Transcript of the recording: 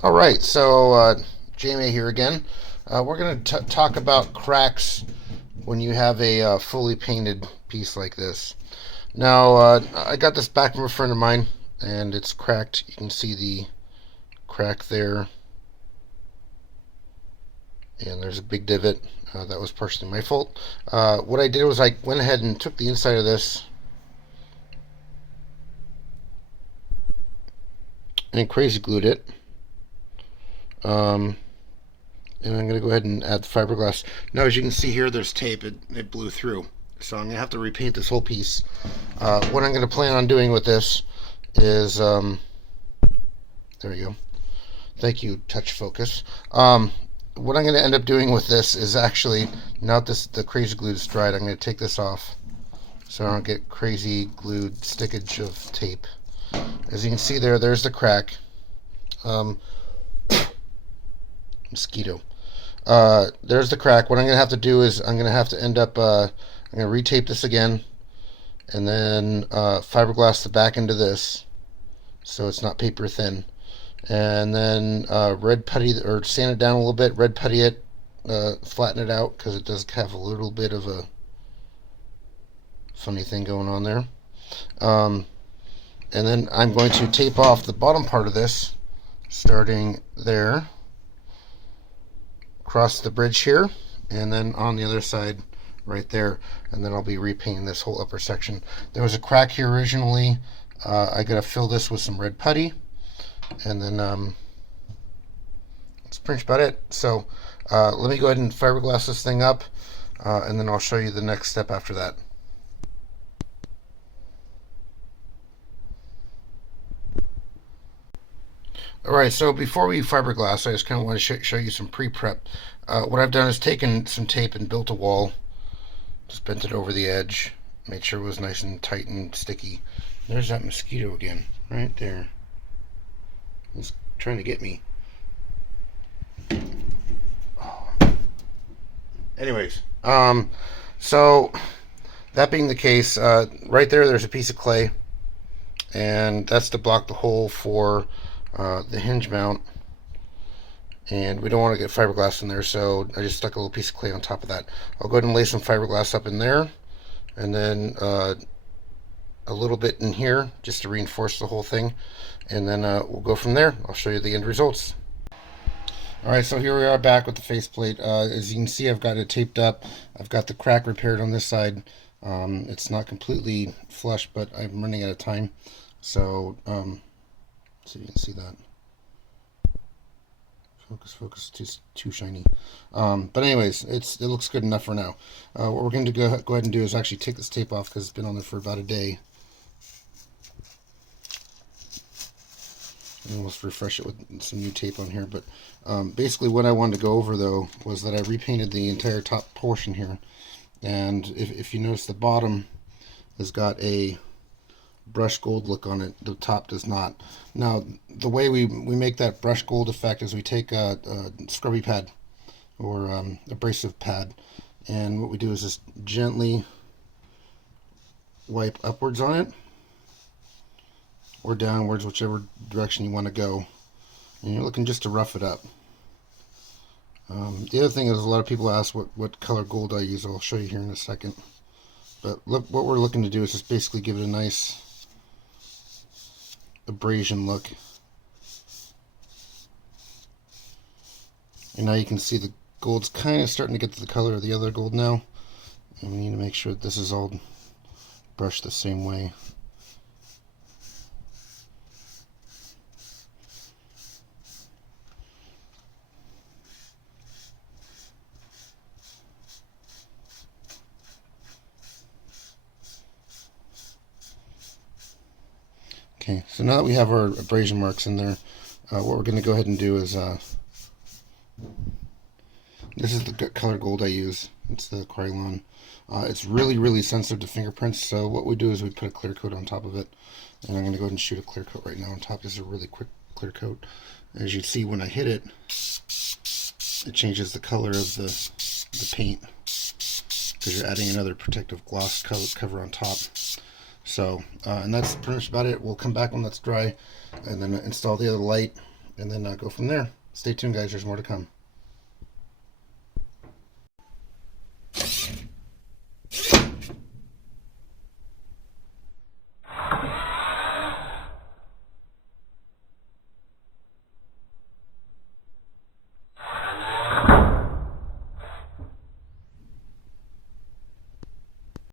All right, so Jamie here again. We're going to talk about cracks when you have a fully painted piece like this. Now, I got this back from a friend of mine, and it's cracked. You can see the crack there, and there's a big divot. That was partially my fault. What I did was I went ahead and took the inside of this and crazy glued it. And I'm going to go ahead and add the fiberglass. Now, as you can see here, there's tape. It blew through. So I'm going to have to repaint this whole piece. What I'm going to plan on doing with this is, there we go. Thank you, touch focus. What I'm going to end up doing with this is actually, now that the crazy glue is dried, I'm going to take this off so I don't get crazy glued stickage of tape. As you can see there's the crack. Mosquito. There's the crack. What I'm going to have to do is I'm going to have to end up, I'm going to retape this again and then fiberglass the back end of this so it's not paper thin. And then red putty or sand it down a little bit, red putty it, flatten it out because it does have a little bit of a funny thing going on there. And then I'm going to tape off the bottom part of this starting there, across the bridge here, and then on the other side right there, and then I'll be repainting this whole upper section. There was a crack here originally. I gotta fill this with some red putty, and then that's pretty much about it. So let me go ahead and fiberglass this thing up, and then I'll show you the next step after that. Alright, so before we fiberglass, I just kind of want to show you some pre-prep. What I've done is taken some tape and built a wall, just bent it over the edge, made sure it was nice and tight and sticky. There's that mosquito again, right there. He's trying to get me. Oh. Anyways, so that being the case, right there's a piece of clay, and that's to block the hole for the hinge mount, and we don't want to get fiberglass in there, so I just stuck a little piece of clay on top of that. I'll go ahead and lay some fiberglass up in there, and then a little bit in here just to reinforce the whole thing, and then we'll go from there. I'll show you the end results. Alright, so here we are back with the faceplate. As you can see, I've got it taped up. I've got the crack repaired on this side. It's not completely flush, but I'm running out of time, so so you can see that. Focus, too shiny. But anyways, it looks good enough for now. What we're going to go ahead and do is actually take this tape off because it's been on there for about a day. And let's refresh it with some new tape on here. But basically what I wanted to go over though was that I repainted the entire top portion here. And if you notice, the bottom has got a brush gold look on it. The top does not. Now the way we make that brush gold effect is we take a scrubby pad or abrasive pad, and what we do is just gently wipe upwards on it or downwards, whichever direction you want to go, and you're looking just to rough it up. The other thing is, a lot of people ask what color gold I use. I'll show you here in a second. But look, what we're looking to do is just basically give it a nice abrasion look. And now you can see the gold's kind of starting to get to the color of the other gold now. And we need to make sure that this is all brushed the same way. Okay, so now that we have our abrasion marks in there, what we're going to go ahead and do is, this is the color gold I use. It's the Krylon. It's really sensitive to fingerprints, so what we do is we put a clear coat on top of it. And I'm going to go ahead and shoot a clear coat right now on top. This is a really quick clear coat. As you see, when I hit it, it changes the color of the paint because you're adding another protective gloss cover on top. So, and that's pretty much about it. We'll come back when that's dry and then install the other light and then go from there. Stay tuned, guys. There's more to come.